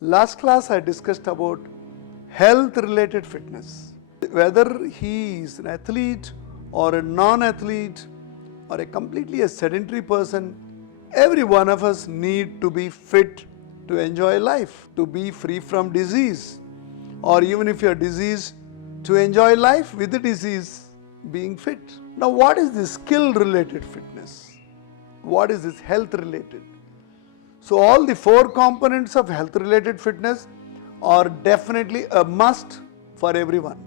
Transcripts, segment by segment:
Last class I discussed about health related fitness. Whether he is an athlete or a non-athlete or a completely sedentary person, every one of us need to be fit to enjoy life, to be free from disease, or even if you are diseased, to enjoy life with the disease, being fit. Now what is this skill related fitness? What is this health related? So all the four components of health related fitness are definitely a must for everyone.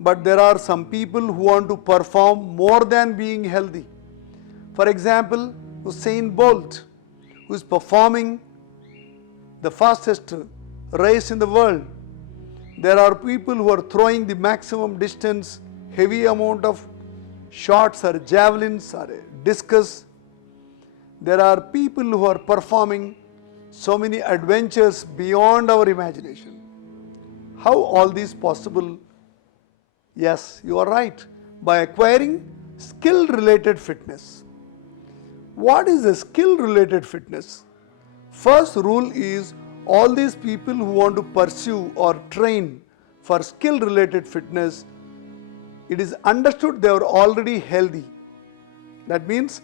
But there are some people who want to perform more than being healthy. For example, Usain Bolt, who is performing the fastest race in the world. There are people who are throwing the maximum distance, heavy amount of shots or javelins or discus. There are people who are performing so many adventures beyond our imagination. How all these possible? Yes, you are right. By acquiring skill related fitness. What is a skill related fitness? First rule is all these people who want to pursue or train for skill related fitness, it is understood they are already healthy. That means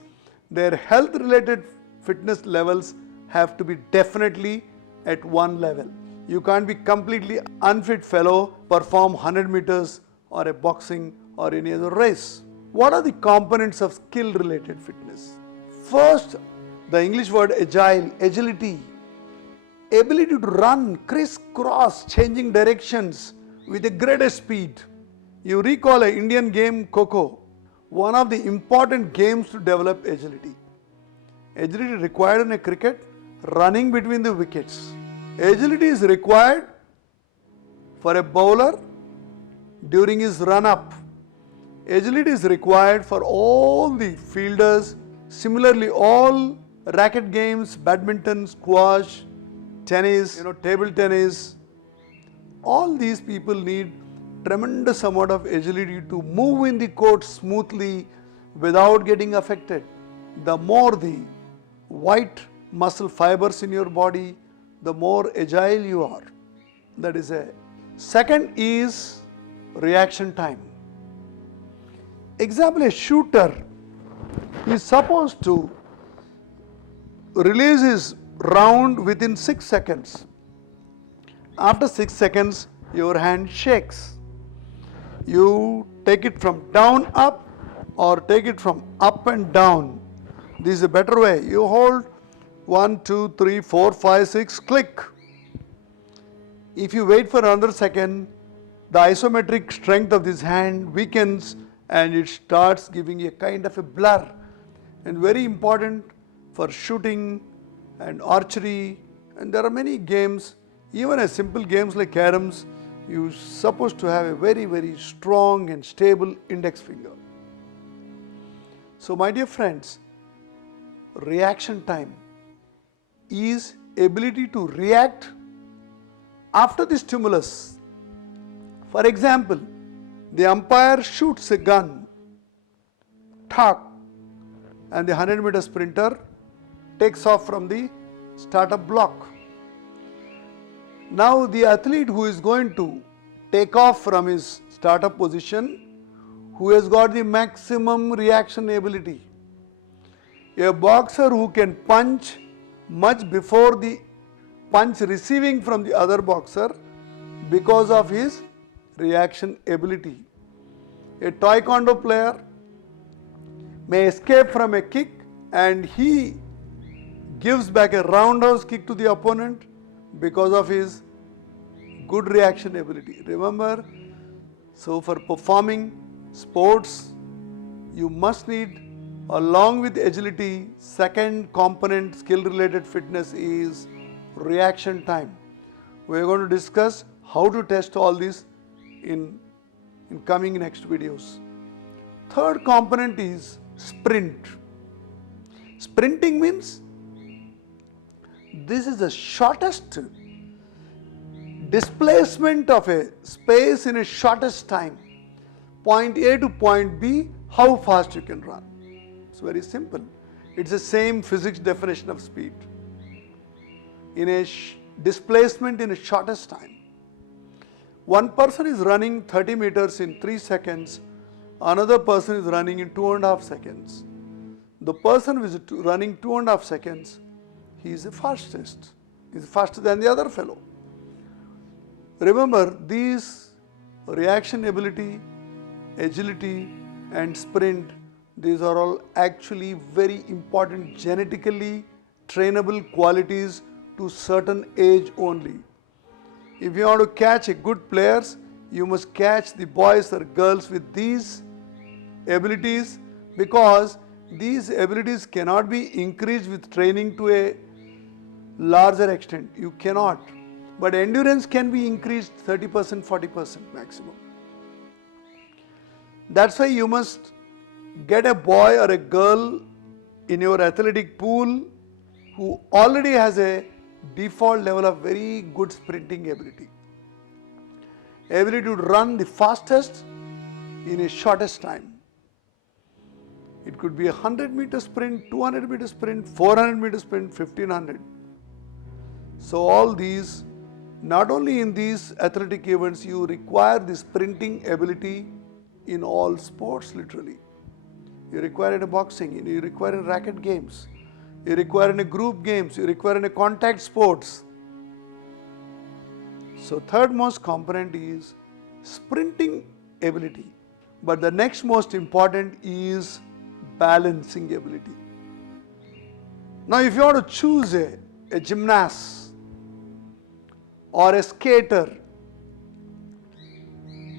their health related fitness levels have to be definitely at one level. You can't be completely unfit fellow, perform 100 meters or a boxing or any other race. What are the components of skill related fitness? First, the English word agile, agility, ability to run crisscross, changing directions with a greater speed. You recall an Indian game, Kho-Kho, one of the important games to develop agility. Agility required in a cricket, running between the wickets. Agility is required for a bowler during his run-up. Agility is required for all the fielders. Similarly, all racket games, badminton, squash, tennis, table tennis, all these people need tremendous amount of agility to move in the court smoothly without getting affected. The more the white muscle fibers in your body, the more agile you are. That is a. Second is reaction time. Example, a shooter is supposed to release his round within 6 seconds. After 6 seconds, your hand shakes. You take it from down up or take it from up and down. This is a better way. You hold 1, 2, 3, 4, 5, 6, click. If you wait for another second, the isometric strength of this hand weakens and it starts giving a kind of a blur. And very important for shooting and archery, and there are many games, even as simple games like caroms, you're supposed to have a very, very strong and stable index finger. So my dear friends, reaction time is ability to react after the stimulus. For example, the umpire shoots a gun, talk, and the 100-meter sprinter takes off from the startup block. Now the athlete who is going to take off from his startup position, who has got the maximum reaction ability. A boxer who can punch much before the punch receiving from the other boxer because of his reaction ability. A taekwondo player may escape from a kick and he gives back a roundhouse kick to the opponent because of his good reaction ability. Remember, so for performing sports, you must need, along with agility, second component skill related fitness is reaction time. We are going to discuss how to test all this in coming next videos. Third component is sprint. Sprinting means this is the shortest displacement of a space in a shortest time, point A to point B, how fast you can run. It's very simple. It's the same physics definition of speed. In a displacement in a shortest time. One person is running 30 meters in 3 seconds, another person is running in 2.5 seconds. The person who is running 2.5 seconds, he is the fastest. He is faster than the other fellow. Remember, these reaction ability, agility and sprint, these are all actually very important genetically trainable qualities to certain age only. If you want to catch a good players, you must catch the boys or girls with these abilities, because these abilities cannot be increased with training to a larger extent. You cannot. But endurance can be increased 30%, 40% maximum. That's why you must get a boy or a girl in your athletic pool who already has a default level of very good sprinting ability. Ability to run the fastest in a shortest time. It could be a 100-meter sprint, 200-meter sprint, 400-meter sprint, 1500. So all these, not only in these athletic events, you require the sprinting ability in all sports literally. You require it in boxing, you require in racket games, you require in a group games, you require in a contact sports. So third most component is sprinting ability. But the next most important is balancing ability. Now if you want to choose a gymnast or a skater,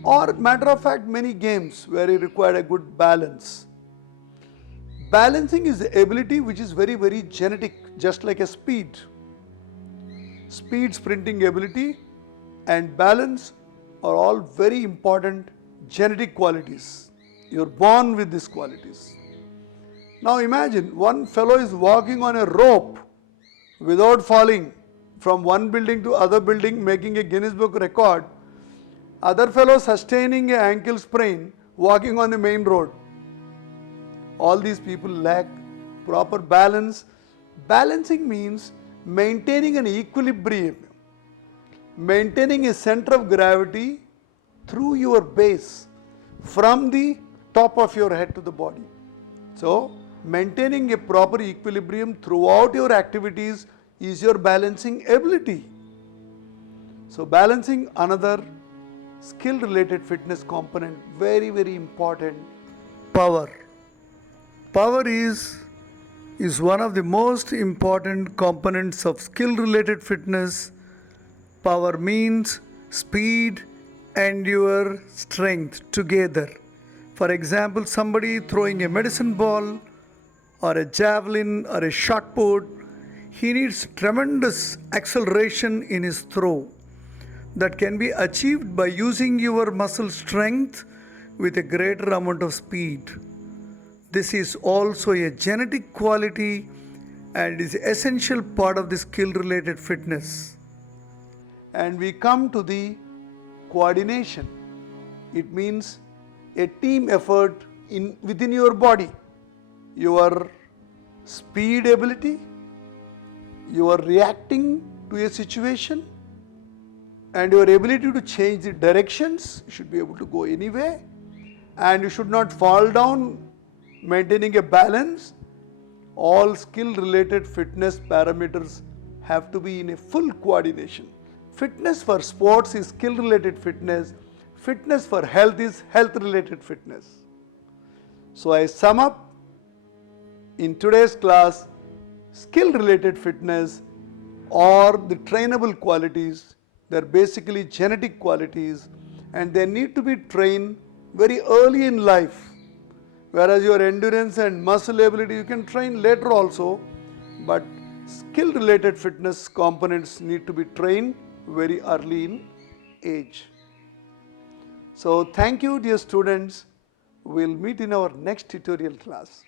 or matter of fact many games where you require a good balance. Balancing is the ability which is very, very genetic, just like a speed. Speed, sprinting ability and balance are all very important genetic qualities. You are born with these qualities. Now imagine one fellow is walking on a rope without falling from one building to other building, making a Guinness Book record. Other fellow sustaining an ankle sprain, walking on the main road. All these people lack proper balance. Balancing means maintaining an equilibrium, maintaining a center of gravity through your base, from the top of your head to the body. So, maintaining a proper equilibrium throughout your activities is your balancing ability. So, balancing, another skill related fitness component, very, very important. Power. Power is one of the most important components of skill related fitness. Power means speed and your strength together. For example, somebody throwing a medicine ball or a javelin or a shot put, he needs tremendous acceleration in his throw that can be achieved by using your muscle strength with a greater amount of speed. This is also a genetic quality and is an essential part of the skill related fitness. And we come to the coordination. It means a team effort within your body. Your speed ability, your reacting to a situation, and your ability to change the directions. You should be able to go anywhere, and you should not fall down, maintaining a balance. All skill related fitness parameters have to be in a full coordination. Fitness for sports is skill related fitness. Fitness for health is health related fitness. So I sum up in today's class, skill related fitness or the trainable qualities. They're basically genetic qualities and they need to be trained very early in life. Whereas your endurance and muscle ability you can train later also, but skill related fitness components need to be trained very early in age. So thank you dear students. We'll meet in our next tutorial class.